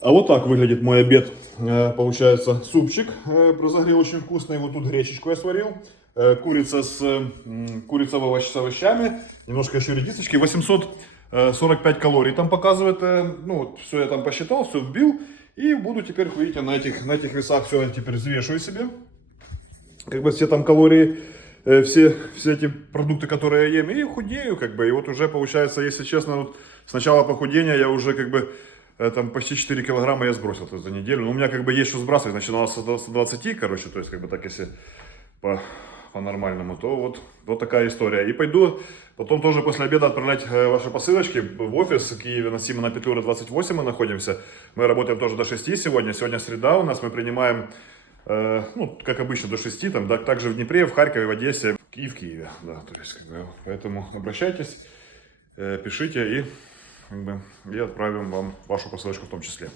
А вот так выглядит мой обед. Э, Получается супчик э, разогрел очень вкусный. Вот тут гречечку я сварил. Э, Курица с курица в овощ- с овощами. Немножко еще редисочки. 845 калорий там показывает. Ну, вот все я там посчитал, все вбил. И буду теперь, видите, на этих, на этих весах все теперь взвешиваю себе. Как бы все там калории, все, все эти продукты, которые я ем, и худею, как бы. И вот уже получается, если честно, вот с начала похудения я уже как бы там почти 4 килограмма я сбросил то есть, за неделю. Но у меня как бы есть что сбрасывать. Начиналось с 120, короче, то есть как бы так, если по, по-нормальному, то вот, вот такая история. И пойду потом тоже после обеда отправлять э, ваши посылочки в офис в Киеве на Симона Петлюра 28 мы находимся. Мы работаем тоже до 6 сегодня. Сегодня среда у нас, мы принимаем Э, ну, как обычно, до 6, там, да, также в Днепре, в Харькове, в Одессе и в Киеве, да, то есть, как бы, поэтому обращайтесь, э, пишите и, как бы, и отправим вам вашу посылочку в том числе.